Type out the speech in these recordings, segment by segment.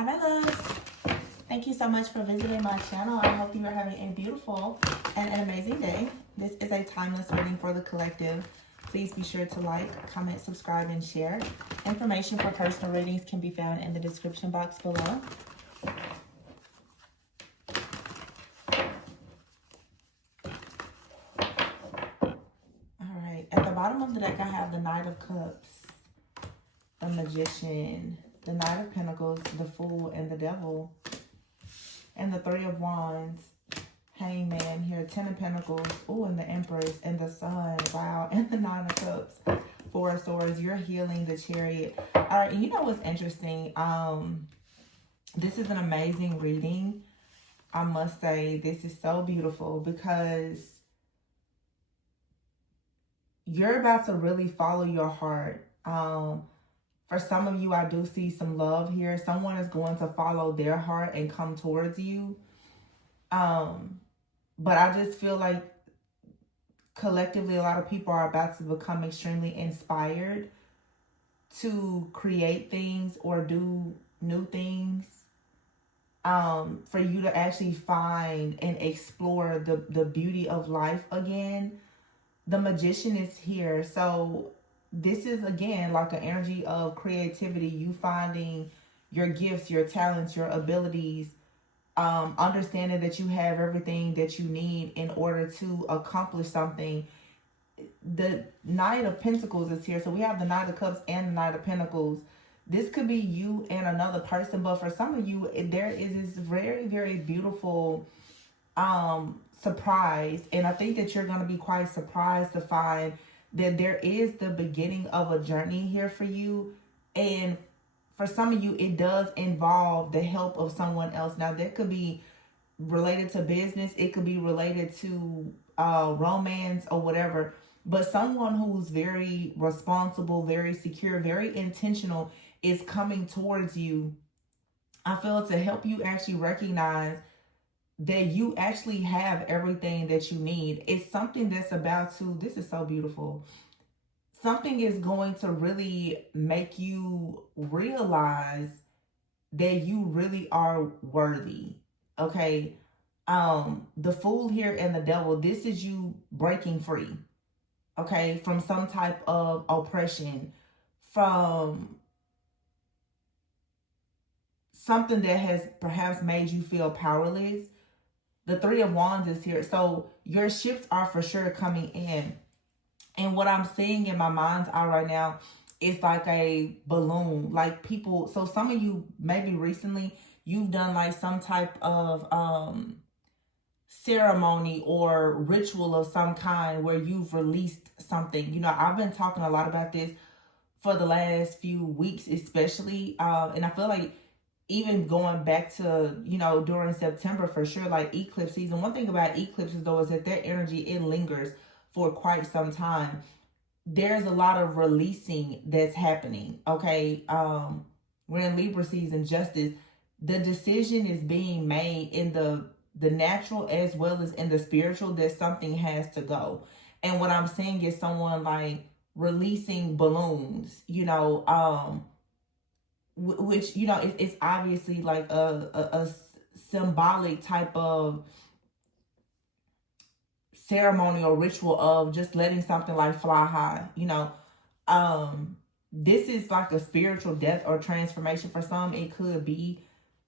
Hi, my loves. Thank you so much for visiting my channel. I hope you are having a beautiful and an amazing day. This is a timeless reading for the collective. Please be sure to like, comment, subscribe, and share. Information for personal readings can be found in the description box below. All right, at the bottom of the deck, I have the Knight of Cups, the Magician, the Knight of Pentacles, the Fool, and the Devil, and the Three of Wands, Hangman here, Ten of Pentacles, oh, and the Empress, and the Sun, wow, and the Nine of Cups, Four of Swords. You're healing, the Chariot. All right, and you know what's interesting? This is an amazing reading. I must say, this is so beautiful because you're about to really follow your heart. For some of you, I do see some love here. Someone is going to follow their heart and come towards you. But I just feel like collectively, a lot of people are about to become extremely inspired to create things or do new things. For you to actually find and explore the beauty of life again. The Magician is here. So this is, again, like an energy of creativity. You finding your gifts, your talents, your abilities. Understanding that you have everything that you need in order to accomplish something. The Knight of Pentacles is here. So we have the Knight of Cups and the Knight of Pentacles. This could be you and another person, but for some of you, there is this very, very beautiful surprise. And I think that you're going to be quite surprised to find that there is the beginning of a journey here for you. And for some of you, it does involve the help of someone else. Now, that could be related to business. It could be related to romance or whatever. But someone who's very responsible, very secure, very intentional is coming towards you. I feel to help you actually recognize that you actually have everything that you need. It's something that's about to, this is so beautiful. Something is going to really make you realize that you really are worthy. Okay. The Fool here and the Devil, this is you breaking free. Okay. From some type of oppression, from something that has perhaps made you feel powerless. The Three of Wands is here. So your shifts are for sure coming in. And what I'm seeing in my mind's eye right now is like a balloon. Like people, so some of you, maybe recently, you've done like some type of ceremony or ritual of some kind where you've released something. You know, I've been talking a lot about this for the last few weeks, especially. And I feel like even going back to, you know, during September for sure, like eclipse season. One thing about eclipses though is that their energy, it lingers for quite some time. There's a lot of releasing that's happening. Okay. We're in Libra season, justice. The decision is being made in the natural as well as in the spiritual that something has to go. And what I'm saying is someone like releasing balloons, you know, which, you know, it's obviously like a symbolic type of ceremony or ritual of just letting something like fly high, you know. This is like a spiritual death or transformation. For some, it could be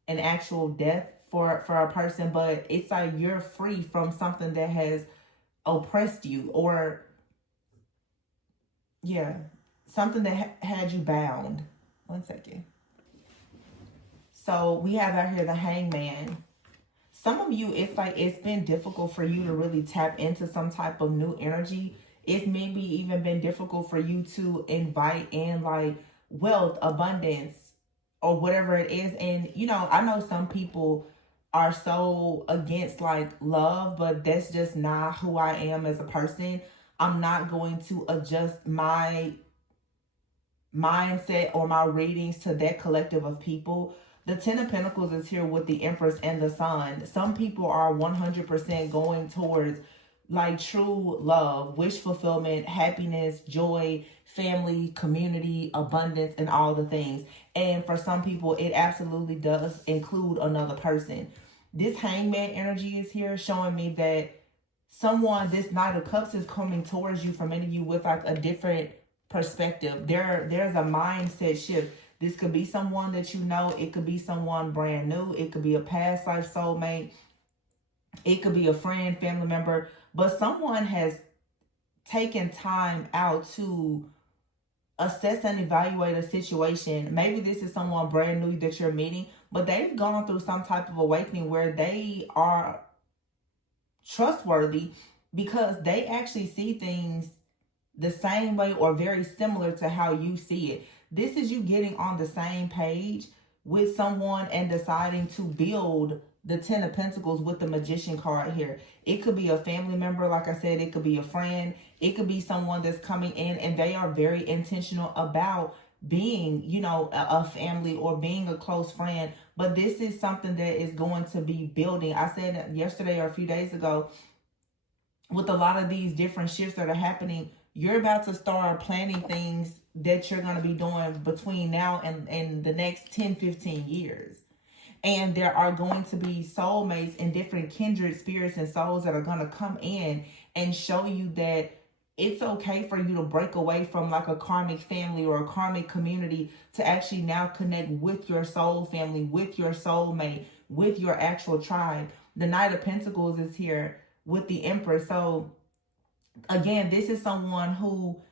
an actual death for a person, but it's like you're free from something that has oppressed you, or yeah, something that had you bound. One second. So we have out here the Hangman. Some of you, it's like it's been difficult for you to really tap into some type of new energy. It's maybe even been difficult for you to invite in like wealth, abundance, or whatever it is. And, you know, I know some people are so against like love, but that's just not who I am as a person. I'm not going to adjust my mindset or my readings to that collective of people. The Ten of Pentacles is here with the Empress and the Sun. Some people are 100% going towards like true love, wish fulfillment, happiness, joy, family, community, abundance, and all the things. And for some people, it absolutely does include another person. This hangman energy is here showing me that someone, this Knight of Cups is coming towards you, for many of you, with like a different perspective. There's a mindset shift. This could be someone that you know. It could be someone brand new. It could be a past life soulmate. It could be a friend, family member. But someone has taken time out to assess and evaluate a situation. Maybe this is someone brand new that you're meeting, but they've gone through some type of awakening where they are trustworthy because they actually see things the same way or very similar to how you see it. This is you getting on the same page with someone and deciding to build the Ten of Pentacles with the Magician card here. It could be a family member, like I said, it could be a friend, it could be someone that's coming in and they are very intentional about being, you know, a family or being a close friend. But this is something that is going to be building. I said yesterday or a few days ago, with a lot of these different shifts that are happening, you're about to start planning things that you're going to be doing between now and the next 10, 15 years. And there are going to be soulmates and different kindred spirits and souls that are going to come in and show you that it's okay for you to break away from like a karmic family or a karmic community to actually now connect with your soul family, with your soulmate, with your actual tribe. The Knight of Pentacles is here with the Empress. So again, this is someone who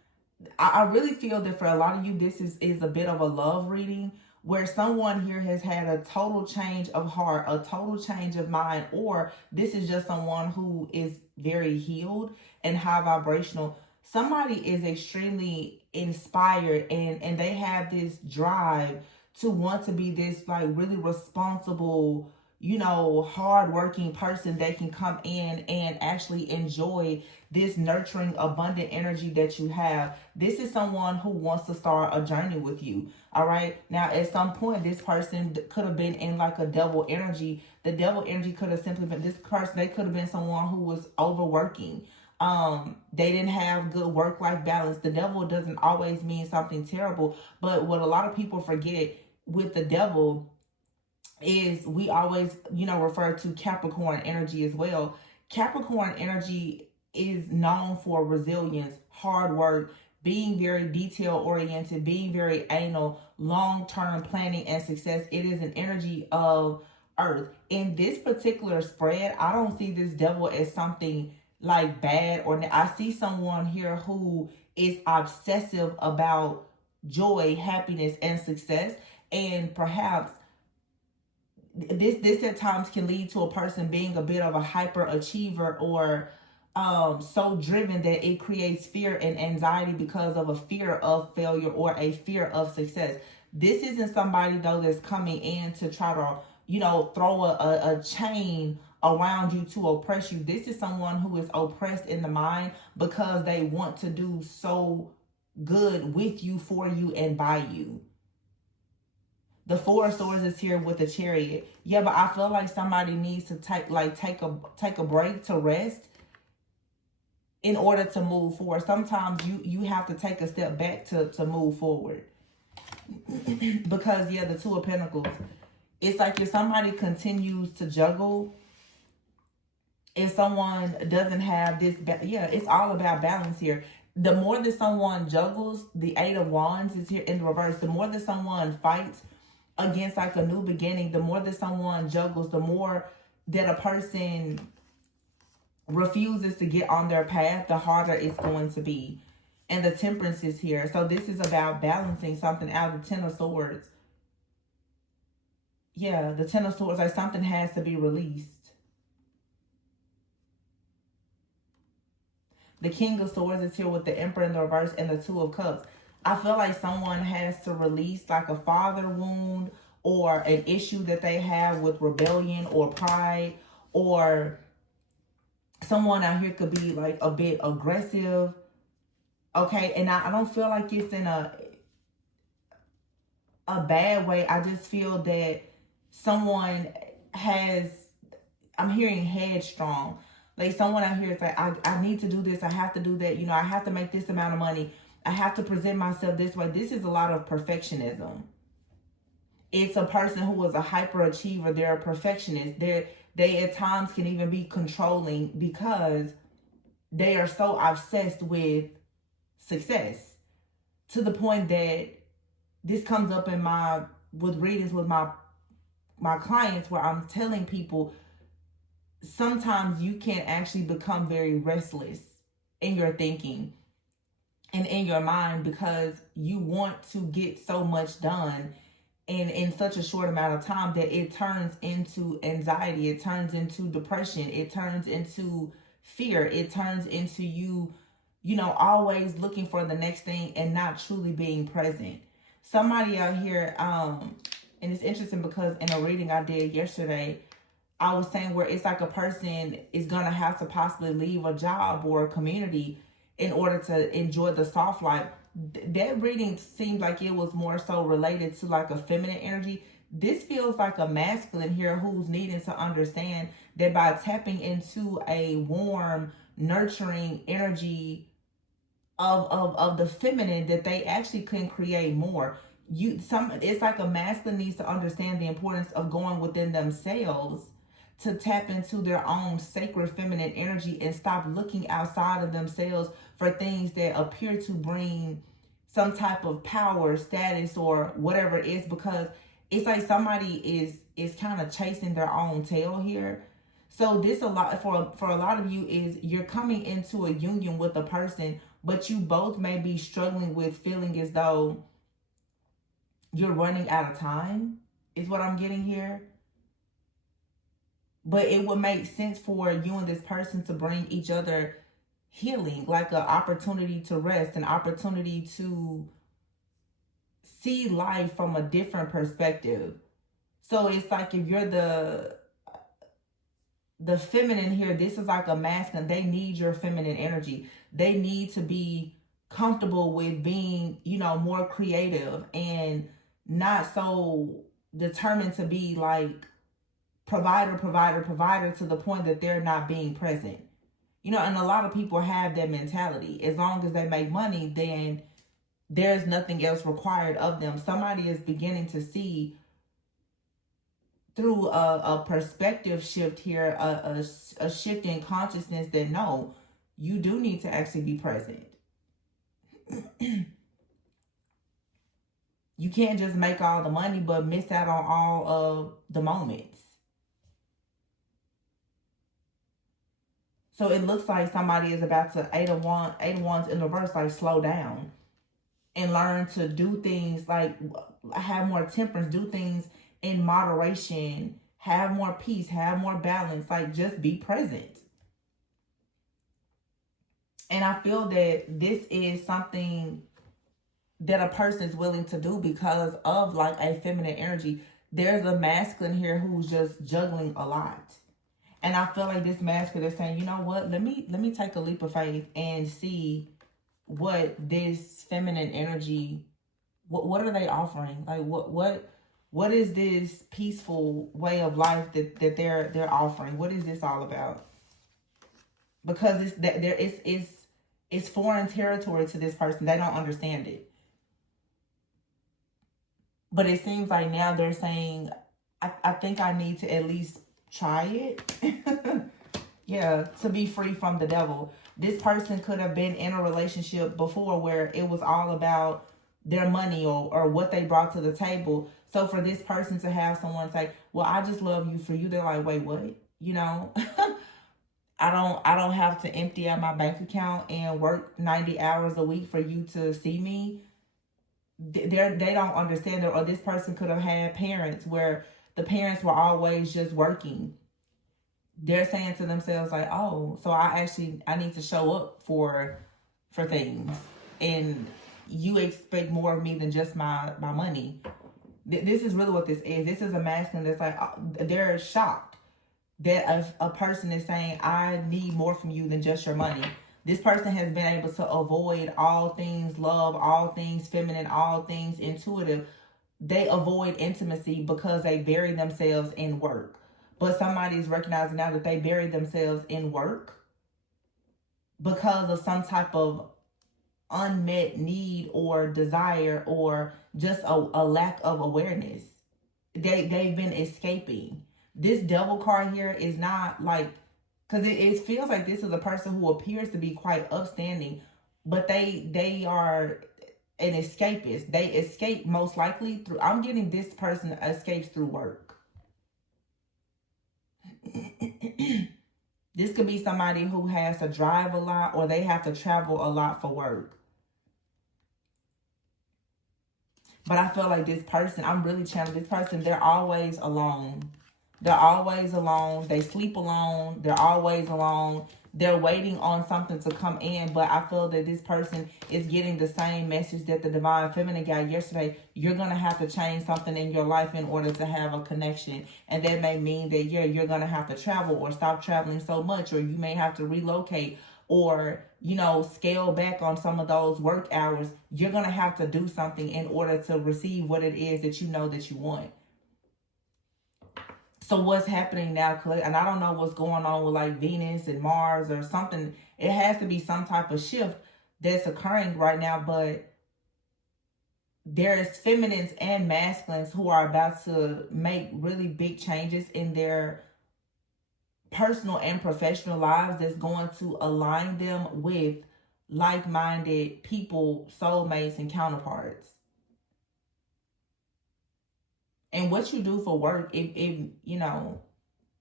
I really feel that for a lot of you, this is a bit of a love reading where someone here has had a total change of heart, a total change of mind, or this is just someone who is very healed and high vibrational. Somebody is extremely inspired and they have this drive to want to be this like really responsible, you know, hardworking person that can come in and actually enjoy this nurturing, abundant energy that you have. This is someone who wants to start a journey with you. All right. Now, at some point, this person could have been in like a devil energy. The devil energy could have simply been this person. They could have been someone who was overworking. They didn't have good work-life balance. The devil doesn't always mean something terrible. But what a lot of people forget with the devil is we always, you know, refer to Capricorn energy as well. Capricorn energy is known for resilience, hard work, being very detail oriented, being very anal, long-term planning and success. It is an energy of Earth. In this particular spread, I don't see this devil as something like bad, or I see someone here who is obsessive about joy, happiness, and success. And perhaps this at times can lead to a person being a bit of a hyperachiever or so driven that it creates fear and anxiety because of a fear of failure or a fear of success. This isn't somebody though that's coming in to try to, you know, throw a chain around you to oppress you. This is someone who is oppressed in the mind because they want to do so good with you, for you, and by you. The Four of Swords is here with the Chariot. Yeah, but I feel like somebody needs to take a break to rest in order to move forward. Sometimes you have to take a step back to move forward. Because yeah, the Two of Pentacles. It's like if somebody continues to juggle, if someone doesn't have this, yeah, it's all about balance here. The more that someone juggles, the Eight of Wands is here in the reverse. The more that someone fights against like a new beginning, the more that someone juggles, the more that a person refuses to get on their path, the harder it's going to be. And the Temperance is here. So this is about balancing something out. The Ten of Swords. Yeah, the Ten of Swords, like something has to be released. The King of Swords is here with the Emperor in the reverse and the Two of Cups. I feel like someone has to release like a father wound or an issue that they have with rebellion or pride, or someone out here could be like a bit aggressive. Okay, and I don't feel like it's in a bad way. I just feel that someone has, I'm hearing headstrong. Like someone out here is like, I need to do this. I have to do that. You know, I have to make this amount of money. I have to present myself this way. This is a lot of perfectionism. It's a person who is a hyperachiever. They're a perfectionist. They at times can even be controlling because they are so obsessed with success, to the point that this comes up in with readings with my clients, where I'm telling people sometimes you can actually become very restless in your thinking and in your mind, because you want to get so much done in such a short amount of time that it turns into anxiety, it turns into depression, it turns into fear, it turns into you know, always looking for the next thing and not truly being present. Somebody out here, and it's interesting because in a reading I did yesterday, I was saying where it's like a person is going to have to possibly leave a job or a community in order to enjoy the soft life. That reading seemed like it was more so related to like a feminine energy. This feels like a masculine here who's needing to understand that by tapping into a warm, nurturing energy of the feminine, that they actually can create more. It's like a masculine needs to understand the importance of going within themselves to tap into their own sacred feminine energy and stop looking outside of themselves for things that appear to bring some type of power, status, or whatever it is, because it's like somebody is kind of chasing their own tail here. So this a lot for a lot of you is you're coming into a union with a person, but you both may be struggling with feeling as though you're running out of time, is what I'm getting here. But it would make sense for you and this person to bring each other healing, like an opportunity to rest, an opportunity to see life from a different perspective. So it's like if you're the feminine here, this is like a masculine. They need your feminine energy. They need to be comfortable with being, you know, more creative and not so determined to be like provider to the point that they're not being present. You know, and a lot of people have that mentality. As long as they make money, then there's nothing else required of them. Somebody is beginning to see through a perspective shift here, a shift in consciousness that no, you do need to actually be present. You can't just make all the money but miss out on all of the moments. So it looks like somebody is about to, Eight of Wands in reverse, like slow down and learn to do things, like have more temperance, do things in moderation, have more peace, have more balance, like just be present. And I feel that this is something that a person is willing to do because of like a feminine energy. There's a masculine here who's just juggling a lot. And I feel like this masculine is saying, you know what, let me take a leap of faith and see what this feminine energy, what are they offering? Like what is this peaceful way of life that they're offering? What is this all about? Because it's foreign territory to this person. They don't understand it. But it seems like now they're saying, I think I need to at least try it. Yeah, to be free from the devil. This person could have been in a relationship before where it was all about their money or what they brought to the table. So for this person to have someone say, well, I just love you for you, they're like, wait, what? You know, I don't have to empty out my bank account and work 90 hours a week for you to see me. They don't understand it. Or this person could have had parents where the parents were always just working. They're saying to themselves like, oh, so I need to show up for things, and you expect more of me than just my money. This is really what this is. This is a masculine that's like, they're shocked that a person is saying, I need more from you than just your money. This person has been able to avoid all things love, all things feminine, all things intuitive. They avoid intimacy because they bury themselves in work, But somebody is recognizing now that they buried themselves in work because of some type of unmet need or desire, or just a lack of awareness. They've been escaping. This devil card here is not like, because it feels like this is a person who appears to be quite upstanding, but they are an escapist. They escape most likely through, I'm getting this person escapes through work. This could be somebody who has to drive a lot, or they have to travel a lot for work. But I feel like this person, I'm really channeling this person, they're always alone. They're always alone. They sleep alone. They're always alone. They're waiting on something to come in. But I feel that this person is getting the same message that the Divine Feminine got yesterday. You're going to have to change something in your life in order to have a connection. And that may mean that, yeah, you're going to have to travel or stop traveling so much. Or you may have to relocate, or, you know, scale back on some of those work hours. You're going to have to do something in order to receive what it is that you know that you want. So what's happening now, and I don't know what's going on with like Venus and Mars or something. It has to be some type of shift that's occurring right now, but there's feminines and masculines who are about to make really big changes in their personal and professional lives that's going to align them with like-minded people, soulmates, and counterparts. And what you do for work, you know,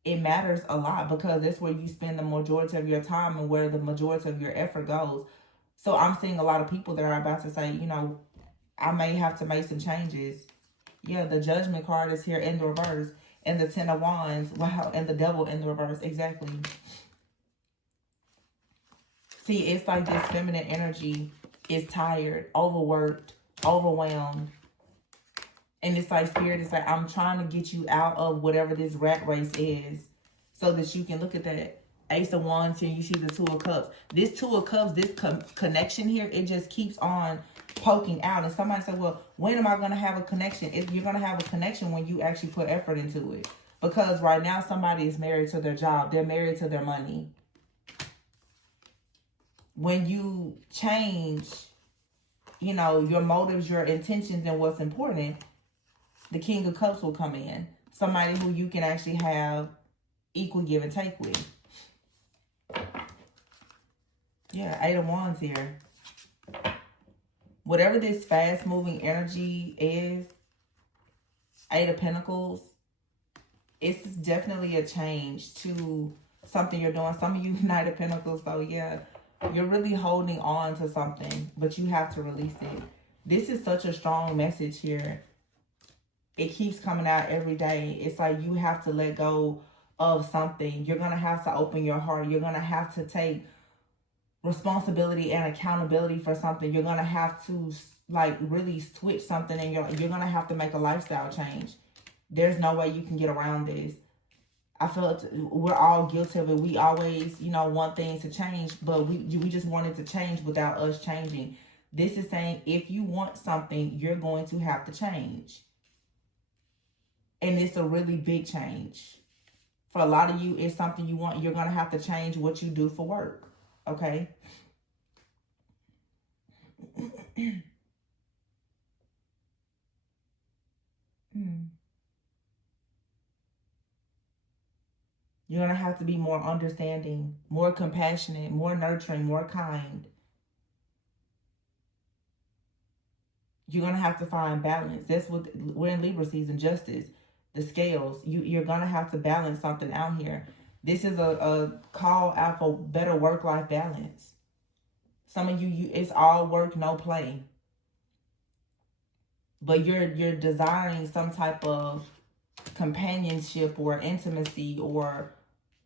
it matters a lot, because that's where you spend the majority of your time and where the majority of your effort goes. So I'm seeing a lot of people that are about to say, you know, I may have to make some changes. Yeah, the Judgment card is here in the reverse. And the Ten of Wands. Wow. And the Devil in the reverse. Exactly. See, it's like this feminine energy is tired, overworked, overwhelmed. And it's like Spirit is like, I'm trying to get you out of whatever this rat race is, so that you can look at that Ace of Wands here. You see the Two of Cups. This Two of Cups, this connection here, it just keeps on poking out. And somebody said, well, when am I going to have a connection? You're going to have a connection when you actually put effort into it. Because right now somebody is married to their job. They're married to their money. When you change, you know, your motives, your intentions, and what's important, the King of Cups will come in. Somebody who you can actually have equal give and take with. Yeah, Eight of Wands here. Whatever this fast-moving energy is, Eight of Pentacles, it's definitely a change to something you're doing. Some of you, Knight of Pentacles, so yeah, you're really holding on to something, but you have to release it. This is such a strong message here. It keeps coming out every day. It's like you have to let go of something. You're going to have to open your heart. You're going to have to take responsibility and accountability for something. You're going to have to like really switch something, and you're going to have to make a lifestyle change. There's no way you can get around this. I feel we're all guilty of it. We always, you know, want things to change, but we just want it to change without us changing. This is saying if you want something, you're going to have to change. And it's a really big change. For a lot of you, it's something you want. You're going to have to change what you do for work. Okay? You're going to have to be more understanding, more compassionate, more nurturing, more kind. You're going to have to find balance. That's what we're in Libra season, justice. The scales, you're going to have to balance something out here. This is a call out for better work-life balance. Some of you, it's all work, no play. But you're desiring some type of companionship or intimacy or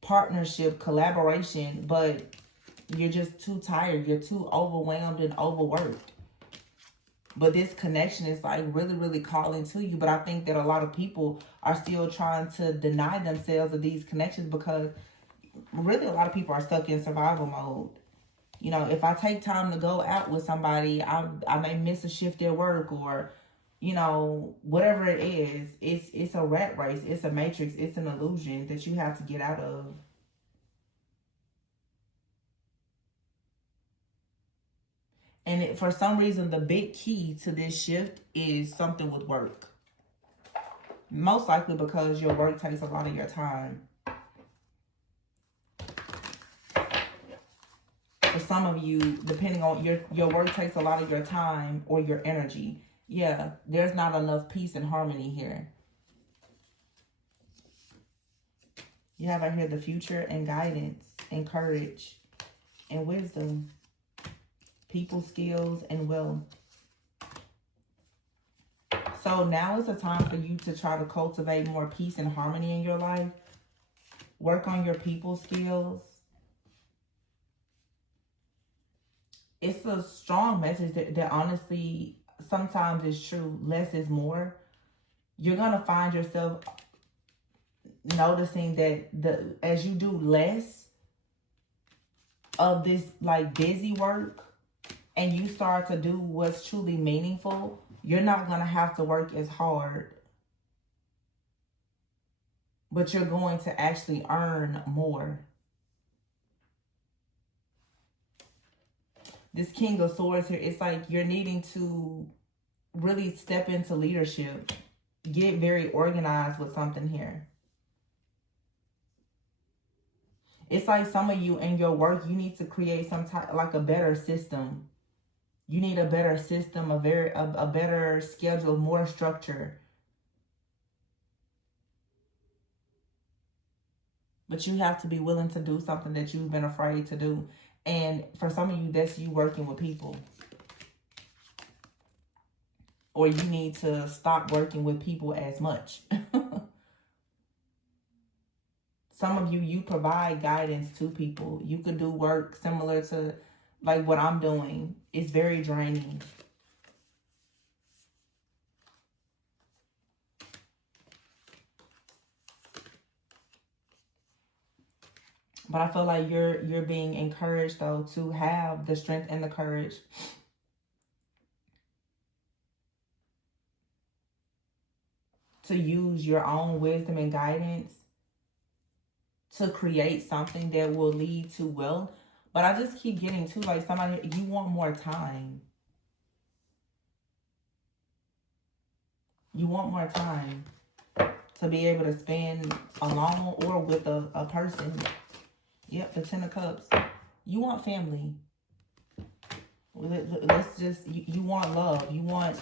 partnership, collaboration, but you're just too tired. You're too overwhelmed and overworked. But this connection is like really, really calling to you. But I think that a lot of people are still trying to deny themselves of these connections, because really a lot of people are stuck in survival mode. You know, if I take time to go out with somebody, I may miss a shift at work, or, you know, whatever it is, it's a rat race, it's a matrix, it's an illusion that you have to get out of. And for some reason, the big key to this shift is something with work. Most likely because your work takes a lot of your time. For some of you, depending on your work takes a lot of your time or your energy. Yeah, there's not enough peace and harmony here. You have out here the future and guidance and courage and wisdom. People skills and wealth. So now is the time for you to try to cultivate more peace and harmony in your life. Work on your people skills. It's a strong message that honestly sometimes is true. Less is more. You're going to find yourself noticing that as you do less of this like busy work and you start to do what's truly meaningful, you're not going to have to work as hard. But you're going to actually earn more. This King of Swords here, it's like you're needing to really step into leadership. Get very organized with something here. It's like some of you in your work, you need to create some type, like a better system. You need a better system, a better schedule, more structure. But you have to be willing to do something that you've been afraid to do. And for some of you, that's you working with people. Or you need to stop working with people as much. Some of you, you provide guidance to people. You could do work similar to like what I'm doing. It's very draining. But I feel like you're being encouraged though to have the strength and the courage to use your own wisdom and guidance to create something that will lead to wealth. But I just keep getting to like somebody, you want more time. You want more time to be able to spend alone or with a person. Yep, the 10 of Cups. You want family. Let's just, you want love. You want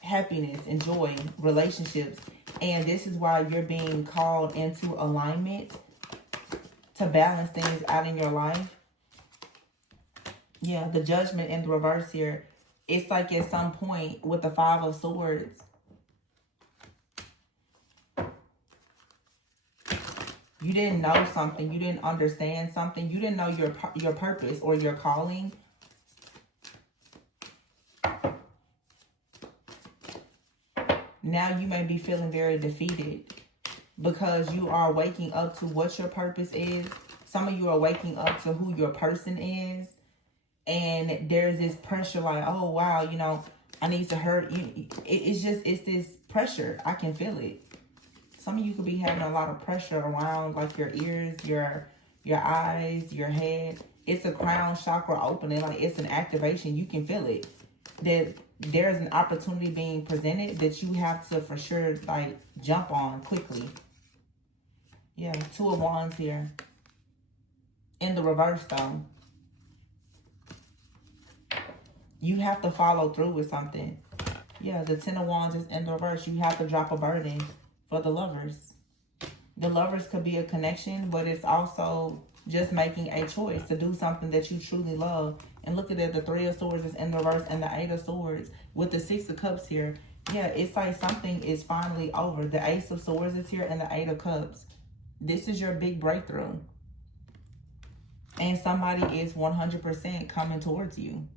happiness and joy, relationships. And this is why you're being called into alignment to balance things out in your life. Yeah, the Judgment in the reverse here. It's like at some point with the 5 of Swords, you didn't know something, you didn't understand something, you didn't know your purpose or your calling. Now you may be feeling very defeated because you are waking up to what your purpose is. Some of you are waking up to who your person is. And there's this pressure like, oh, wow, you know, I need to hurt you. It's this pressure. I can feel it. Some of you could be having a lot of pressure around like your ears, your eyes, your head. It's a crown chakra opening. Like it's an activation. You can feel it. That there's an opportunity being presented that you have to for sure like jump on quickly. Yeah, 2 of Wands here. In the reverse though. You have to follow through with something. Yeah, the 10 of Wands is in the reverse. You have to drop a burden for the lovers. The lovers could be a connection, but it's also just making a choice to do something that you truly love. And look at it, the 3 of Swords is in the reverse and the 8 of Swords with the 6 of Cups here. Yeah, it's like something is finally over. The Ace of Swords is here and the 8 of Cups. This is your big breakthrough. And somebody is 100% coming towards you.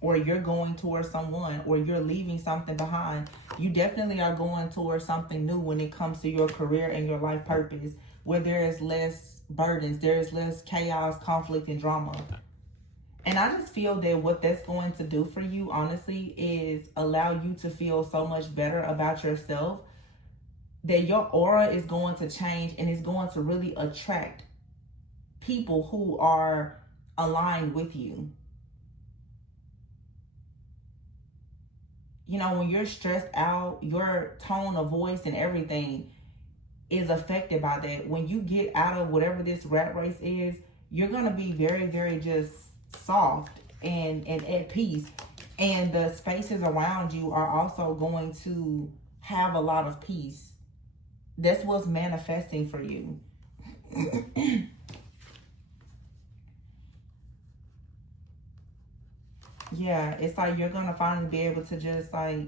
Or you're going towards someone, or you're leaving something behind. You definitely are going towards something new when it comes to your career and your life purpose, where there is less burdens, there is less chaos, conflict, and drama. And I just feel that what that's going to do for you, honestly, is allow you to feel so much better about yourself, that your aura is going to change and it's going to really attract people who are aligned with you. You know, when you're stressed out, your tone of voice and everything is affected by that. When you get out of whatever this rat race is, you're going to be very, very just soft and at peace. And the spaces around you are also going to have a lot of peace. That's what's manifesting for you. Yeah, it's like you're going to finally be able to just like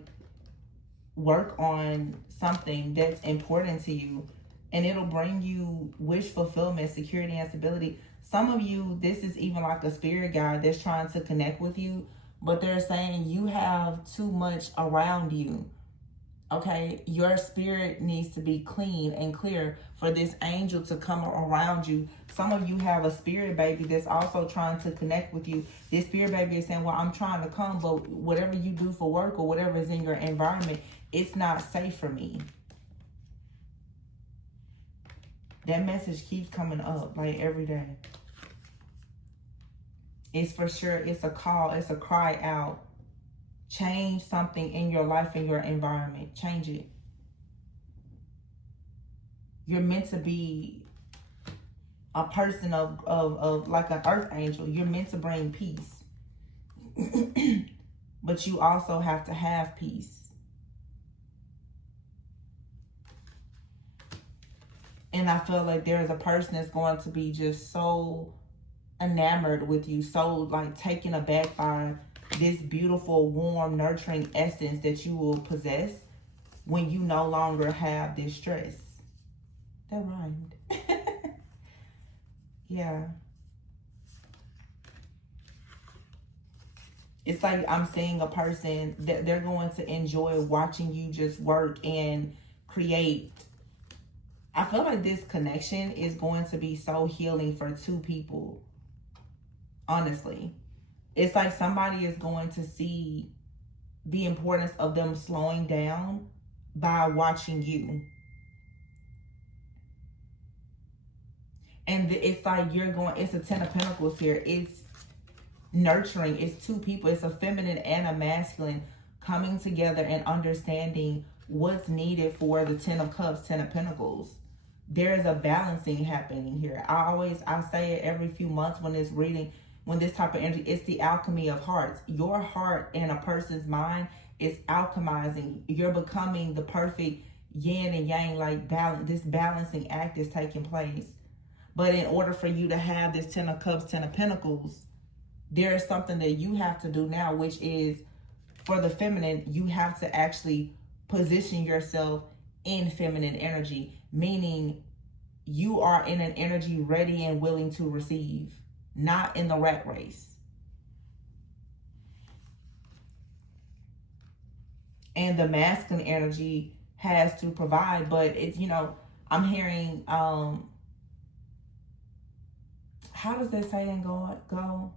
work on something that's important to you, and it'll bring you wish fulfillment, security, and stability. Some of you, this is even like a spirit guide that's trying to connect with you, but they're saying you have too much around you. Okay, your spirit needs to be clean and clear for this angel to come around you. Some of you have a spirit baby that's also trying to connect with you. This spirit baby is saying, well, I'm trying to come, but whatever you do for work or whatever is in your environment, it's not safe for me. That message keeps coming up like every day. It's for sure, it's a call, it's a cry out. Change something in your life, in your environment. Change it. You're meant to be a person of like an earth angel. You're meant to bring peace. But you also have to have peace. And I feel like there is a person that's going to be just so enamored with you, so like taken aback by this beautiful, warm, nurturing essence that you will possess when you no longer have this stress. That rhymed. Yeah. It's like I'm seeing a person that they're going to enjoy watching you just work and create. I feel like this connection is going to be so healing for two people. Honestly. It's like somebody is going to see the importance of them slowing down by watching you. And it's like you're going, it's a 10 of Pentacles here. It's nurturing. It's two people. It's a feminine and a masculine coming together and understanding what's needed for the 10 of Cups, 10 of Pentacles. There's a balancing happening here. I say it every few months when it's reading, when this type of energy, it's the alchemy of hearts. Your heart and a person's mind is alchemizing. You're becoming the perfect yin and yang, like balance. This balancing act is taking place. But in order for you to have this 10 of Cups, 10 of Pentacles, there is something that you have to do now, which is for the feminine, you have to actually position yourself in feminine energy, meaning you are in an energy ready and willing to receive, not in the rat race. And the masculine energy has to provide, but it's, you know, I'm hearing, how does that saying go?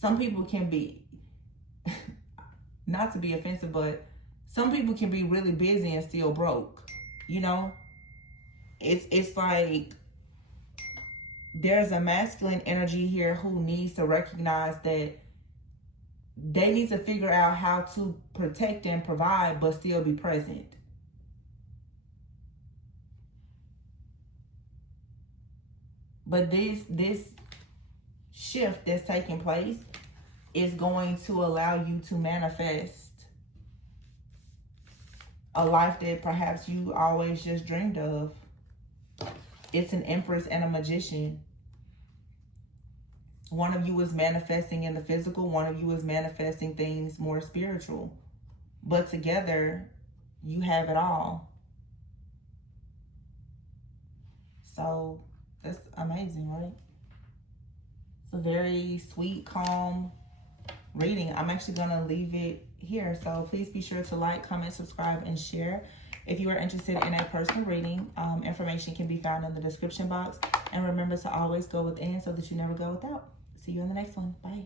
Some people can be, not to be offensive, but some people can be really busy and still broke, you know? It's like there's a masculine energy here who needs to recognize that they need to figure out how to protect and provide, but still be present. But this shift that's taking place is going to allow you to manifest a life that perhaps you always just dreamed of. It's an Empress and a Magician. One of you is manifesting in the physical. One of you is manifesting things more spiritual. But together, you have it all. So, that's amazing, right? It's a very sweet, calm reading. I'm actually going to leave it here. So, please be sure to like, comment, subscribe, and share. If you are interested in a personal reading, information can be found in the description box. And remember to always go within so that you never go without. See you in the next one. Bye.